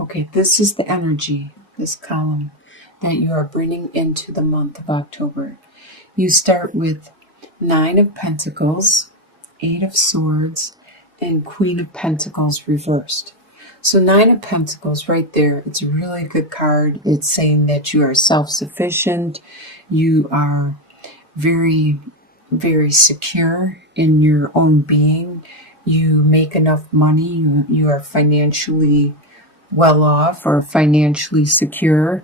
Okay, this is the energy, this column, that you are bringing into the month of October. You start with 9 of Pentacles, 8 of Swords, and Queen of Pentacles reversed. So 9 of Pentacles right there, it's a really good card. It's saying that you are self-sufficient, you are very, very secure in your own being, you make enough money, you are financially well off or financially secure.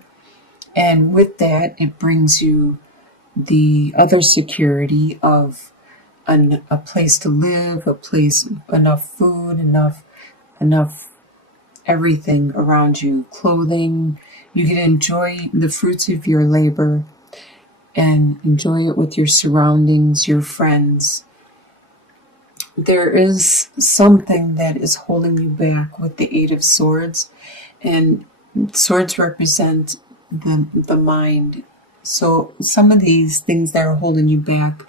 And with that, it brings you the other security of a place to live, a place, enough food, enough everything around you, clothing. You can enjoy the fruits of your labor and enjoy it with your surroundings, your friends. There is something that is holding you back with the 8 of Swords, and swords represent the mind. So some of these things that are holding you back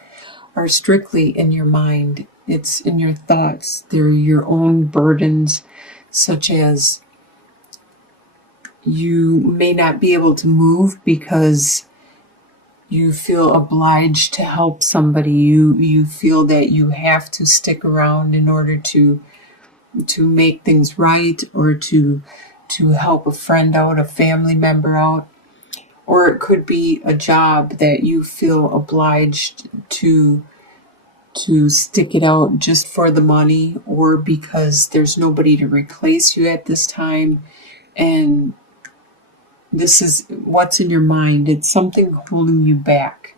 are strictly in your mind. It's in your thoughts. They're your own burdens, such as you may not be able to move because you feel obliged to help somebody. You feel that you have to stick around in order to make things right, or to help a friend out, a family member out. Or it could be a job that you feel obliged to stick it out just for the money, or because there's nobody to replace you at this time. And this is what's in your mind. It's something holding you back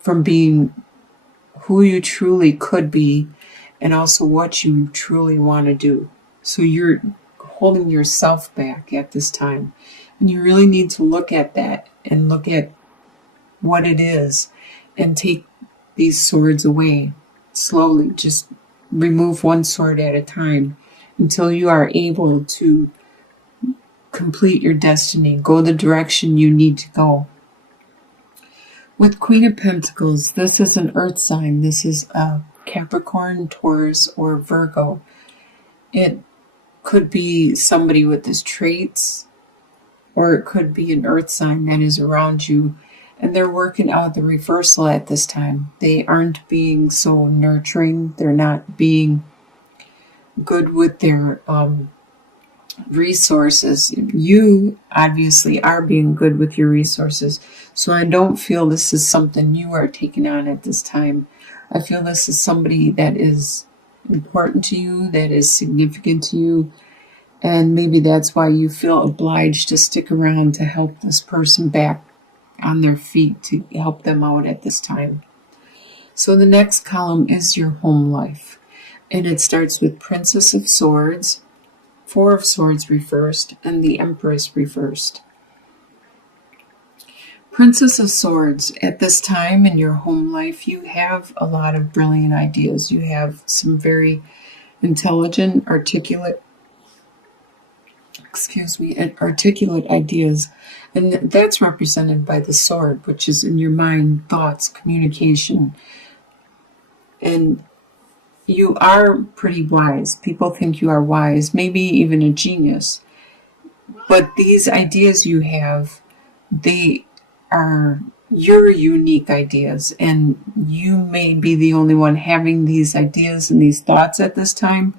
from being who you truly could be, and also what you truly want to do. So you're holding yourself back at this time. And you really need to look at that and look at what it is and take these swords away slowly. Just remove one sword at a time until you are able to complete your destiny, go the direction you need to go. With Queen of Pentacles, this is an earth sign. This is a Capricorn, Taurus, or Virgo. It could be somebody with these traits, or it could be an earth sign that is around you, and they're working out the reversal at this time. They aren't being so nurturing. They're not being good with their resources. You obviously are being good with your resources, so I don't feel this is something you are taking on at this time. I feel this is somebody that is important to you, that is significant to you, and maybe that's why you feel obliged to stick around to help this person back on their feet, to help them out at this time. So the next column is your home life, and it starts with Princess of Swords, 4 of Swords reversed, and the Empress reversed. Princess of Swords, at this time in your home life, you have a lot of brilliant ideas. You have some very intelligent, articulate ideas. And that's represented by the sword, which is in your mind, thoughts, communication. And you are pretty wise. People think you are wise, maybe even a genius. But these ideas you have, they are your unique ideas, and you may be the only one having these ideas and these thoughts at this time,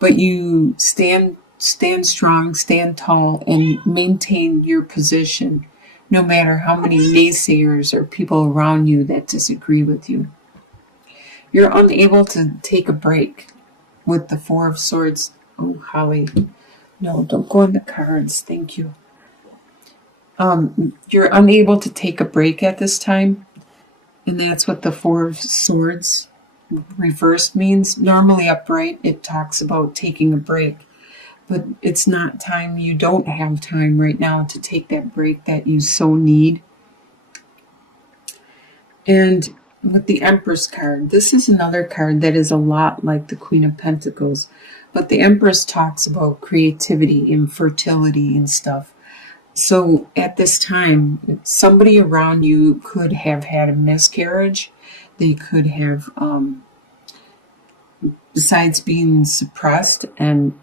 but you stand strong, stand tall, and maintain your position, no matter how many naysayers or people around you that disagree with you. You're unable to take a break with the 4 of Swords. Oh, Holly, no, don't go on the cards. Thank you. You're unable to take a break at this time, and that's what the 4 of Swords reversed means. Normally upright, it talks about taking a break, but it's not time. You don't have time right now to take that break that you so need. And with the Empress card, this is another card that is a lot like the Queen of Pentacles, but the Empress talks about creativity and fertility and stuff. So at this time, somebody around you could have had a miscarriage. They could have, besides being suppressed and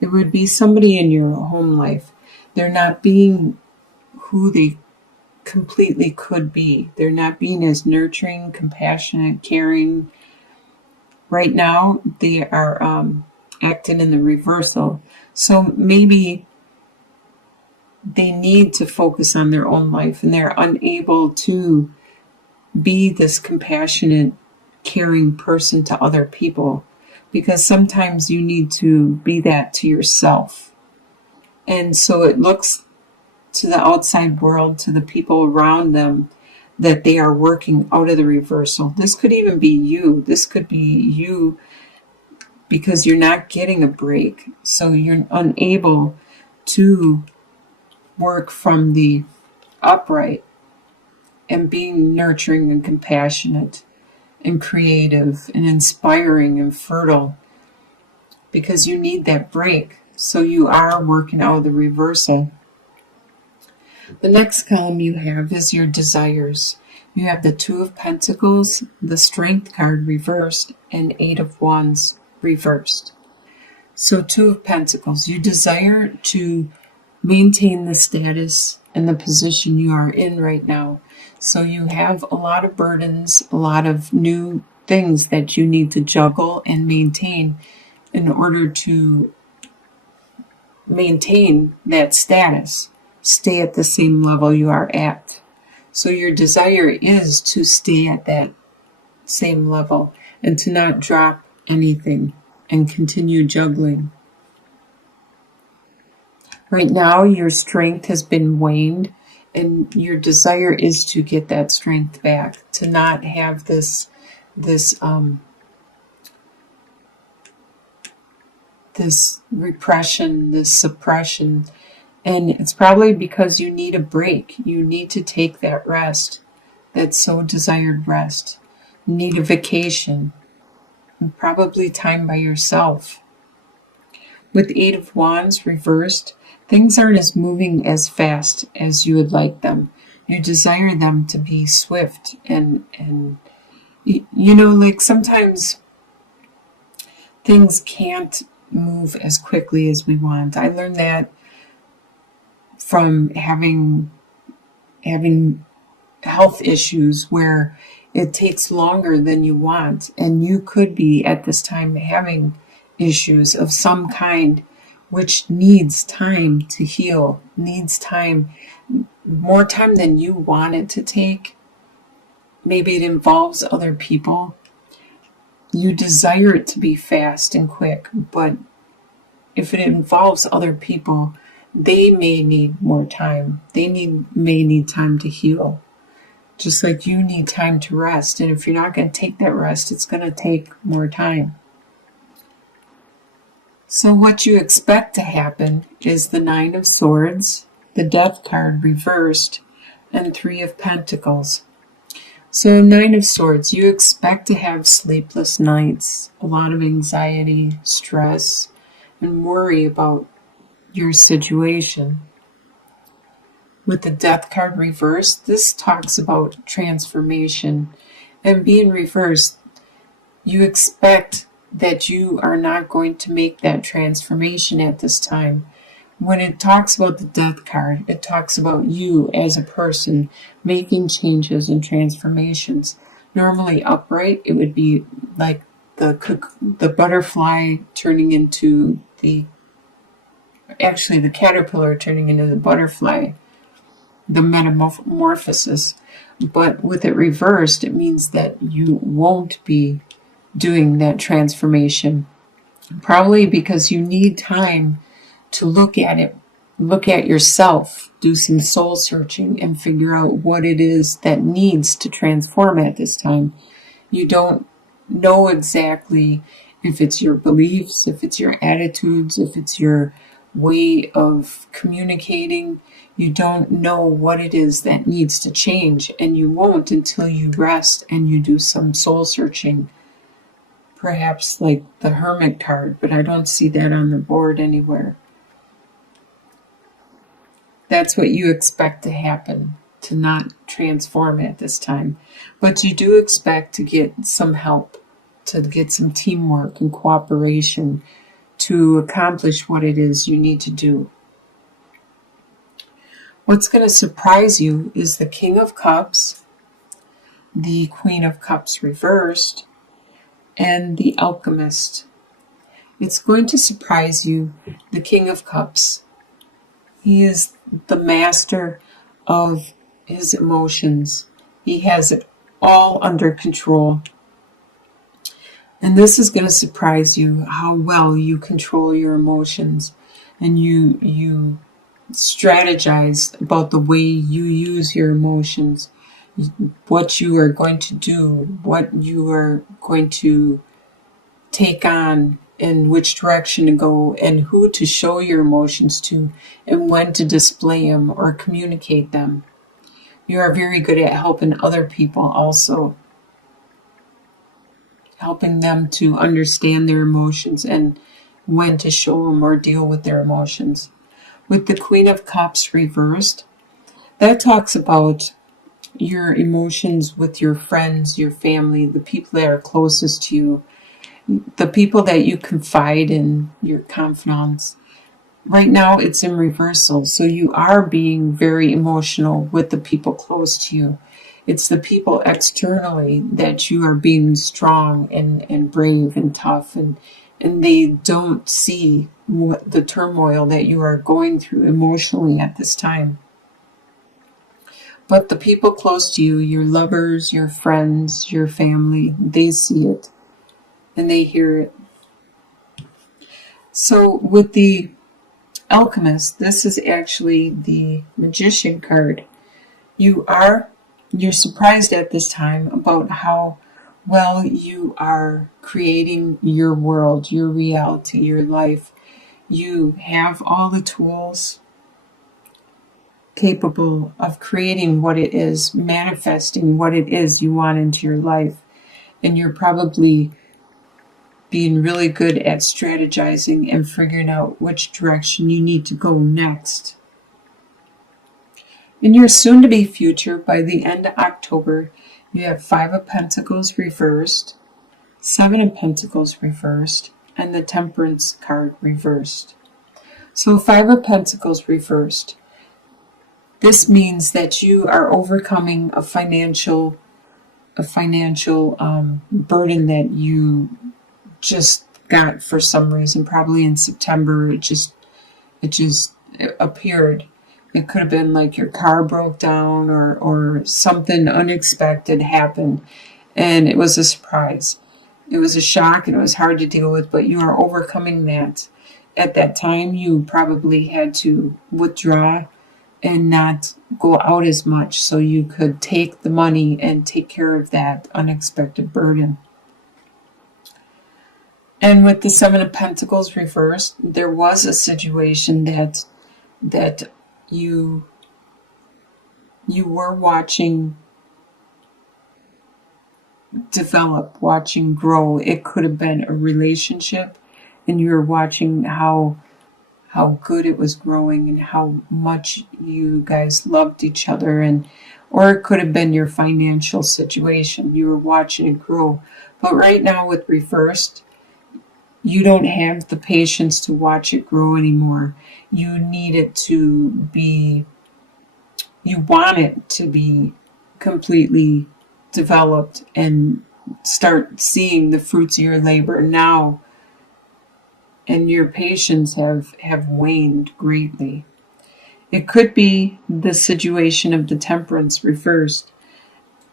It would be somebody in your home life. They're not being who they completely could be. They're not being as nurturing, compassionate, caring. Right now, they are acting in the reversal. So maybe they need to focus on their own life and they're unable to be this compassionate, caring person to other people, because sometimes you need to be that to yourself. And so it looks to the outside world, to the people around them, that they are working out of the reversal. This could even be you. This could be you because you're not getting a break. So you're unable to work from the upright and being nurturing and compassionate and creative and inspiring and fertile, because you need that break. So you are working out of the reversal. The next column you have is your desires. You have the Two of Pentacles, the Strength card reversed, and Eight of Wands reversed. So Two of Pentacles, you desire to maintain the status and the position you are in right now. So you have a lot of burdens, a lot of new things that you need to juggle and maintain in order to maintain that status. Stay at the same level you are at. So your desire is to stay at that same level and to not drop anything and continue juggling. Right now, your strength has been waned, and your desire is to get that strength back, to not have this repression, this suppression. And it's probably because you need a break. You need to take that rest, that so desired rest. You need a vacation, and probably time by yourself. With Eight of Wands reversed, things aren't as moving as fast as you would like them. You desire them to be swift and like sometimes things can't move as quickly as we want. I learned that from having health issues where it takes longer than you want, and you could be at this time having issues of some kind, which needs time to heal, needs time, more time than you want it to take. Maybe it involves other people. You desire it to be fast and quick, but if it involves other people, they may need more time. They may need time to heal, just like you need time to rest. And if you're not going to take that rest, it's going to take more time. So what you expect to happen is the Nine of Swords, the Death card reversed, and Three of Pentacles. So Nine of Swords, you expect to have sleepless nights, a lot of anxiety, stress, and worry about your situation. With the Death card reversed, this talks about transformation. And being reversed, you expect that you are not going to make that transformation at this time. When it talks about the Death card, it talks about you as a person making changes and transformations. Normally upright, it would be like the butterfly turning into the caterpillar turning into the butterfly, the metamorphosis. But with it reversed, it means that you won't be doing that transformation, probably because you need time to look at it, look at yourself, do some soul searching and figure out what it is that needs to transform at this time. You don't know exactly if it's your beliefs, if it's your attitudes, if it's your way of communicating. You don't know what it is that needs to change, and you won't until you rest and you do some soul searching. Perhaps like the Hermit card, but I don't see that on the board anywhere. That's what you expect to happen, to not transform at this time. But you do expect to get some help, to get some teamwork and cooperation to accomplish what it is you need to do. What's going to surprise you is the King of Cups, the Queen of Cups reversed, and the Alchemist. It's going to surprise you, the King of Cups. He is the master of his emotions. He has it all under control. And this is going to surprise you how well you control your emotions, and you strategize about the way you use your emotions, what you are going to do, what you are going to take on, and which direction to go, and who to show your emotions to, and when to display them or communicate them. You are very good at helping other people also, helping them to understand their emotions and when to show them or deal with their emotions. With the Queen of Cups reversed, that talks about your emotions with your friends, your family, the people that are closest to you, the people that you confide in, your confidants. Right now it's in reversal, so you are being very emotional with the people close to you. It's the people externally that you are being strong and brave and tough, and they don't see the turmoil that you are going through emotionally at this time. But the people close to you, your lovers, your friends, your family, they see it and they hear it. So with the Alchemist, this is actually the Magician card. You're surprised at this time about how well you are creating your world, your reality, your life. You have all the tools capable of creating what it is, manifesting what it is you want into your life. And you're probably being really good at strategizing and figuring out which direction you need to go next. In your soon-to-be future, by the end of October, you have 5 of Pentacles reversed, 7 of Pentacles reversed, and the Temperance card reversed. So 5 of Pentacles reversed. This means that you are overcoming a financial burden that you just got for some reason. Probably in September, it just appeared. It could have been like your car broke down or something unexpected happened, and it was a surprise. It was a shock and it was hard to deal with, but you are overcoming that. At that time, you probably had to withdraw and not go out as much so you could take the money and take care of that unexpected burden. And with the 7 of Pentacles reversed, there was a situation that you were watching develop, watching grow. It could have been a relationship, and you were watching how good it was growing and how much you guys loved each other, or it could have been your financial situation. You were watching it grow. But right now with reversed, you don't have the patience to watch it grow anymore. You need it to be, you want it to be completely developed and start seeing the fruits of your labor now. And your patience have waned greatly. It could be the situation of the Temperance reversed.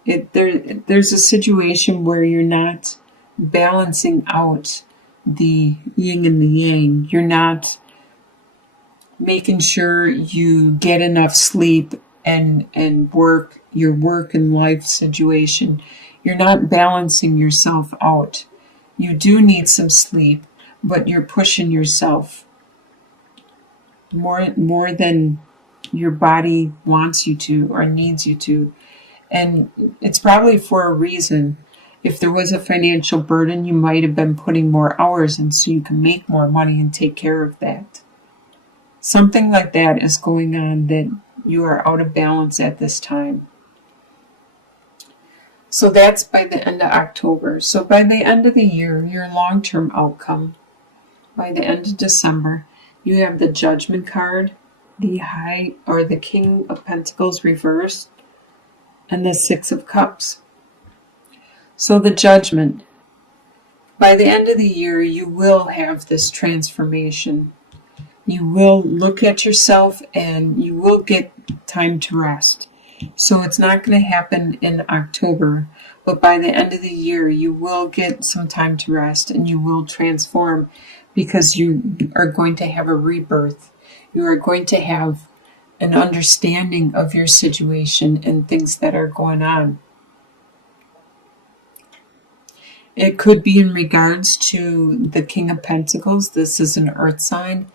There's a situation where you're not balancing out the yin and the yang. You're not making sure you get enough sleep and work, your work and life situation. You're not balancing yourself out. You do need some sleep, but you're pushing yourself more than your body wants you to or needs you to. And it's probably for a reason. If there was a financial burden, you might have been putting more hours in so you can make more money and take care of that. Something like that is going on, that you are out of balance at this time. So that's by the end of October. So by the end of the year, your long-term outcome, by the end of December, you have the Judgment card, the High or the King of Pentacles reversed, and the Six of Cups. So the Judgment. By the end of the year, you will have this transformation. You will look at yourself and you will get time to rest. So it's not going to happen in October, but by the end of the year, you will get some time to rest and you will transform because you are going to have a rebirth. You are going to have an understanding of your situation and things that are going on. It could be in regards to the King of Pentacles. This is an earth sign.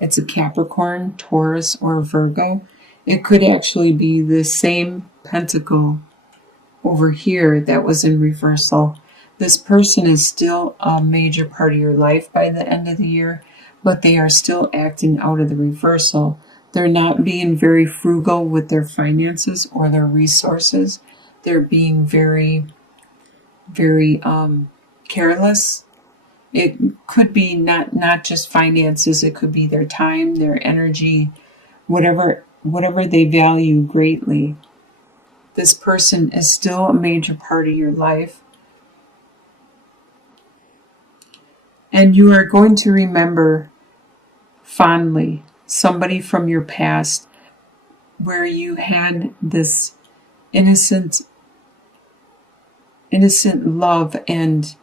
It's a Capricorn, Taurus, or Virgo. It could actually be the same pentacle over here that was in reversal. This person is still a major part of your life by the end of the year, but they are still acting out of the reversal. They're not being very frugal with their finances or their resources. They're being very careless. It could be not just finances, it could be their time, their energy, whatever they value greatly. This person is still a major part of your life. And you are going to remember fondly somebody from your past where you had this innocent love and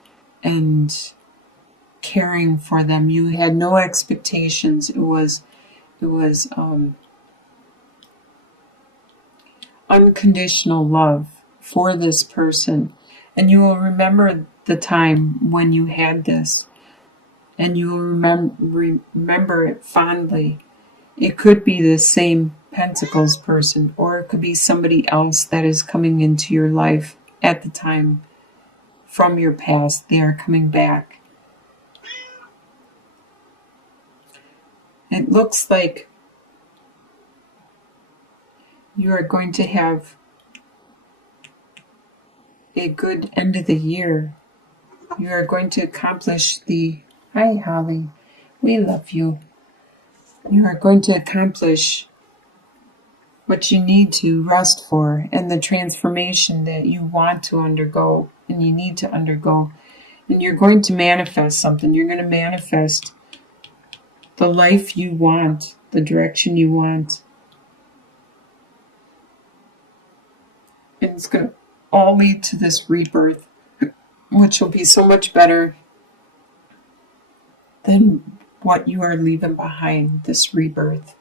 caring for them. You had no expectations. It was unconditional love for this person. And you will remember the time when you had this. And you will remember it fondly. It could be the same Pentacles person, or it could be somebody else that is coming into your life at the time from your past. They are coming back. It looks like you are going to have a good end of the year. You are going to accomplish Hi, Holly. We love you. You are going to accomplish what you need to rest for and the transformation that you want to undergo and you need to undergo. And you're going to manifest something. You're going to manifest the life you want, the direction you want. And it's going to all lead to this rebirth, which will be so much better than what you are leaving behind, this rebirth.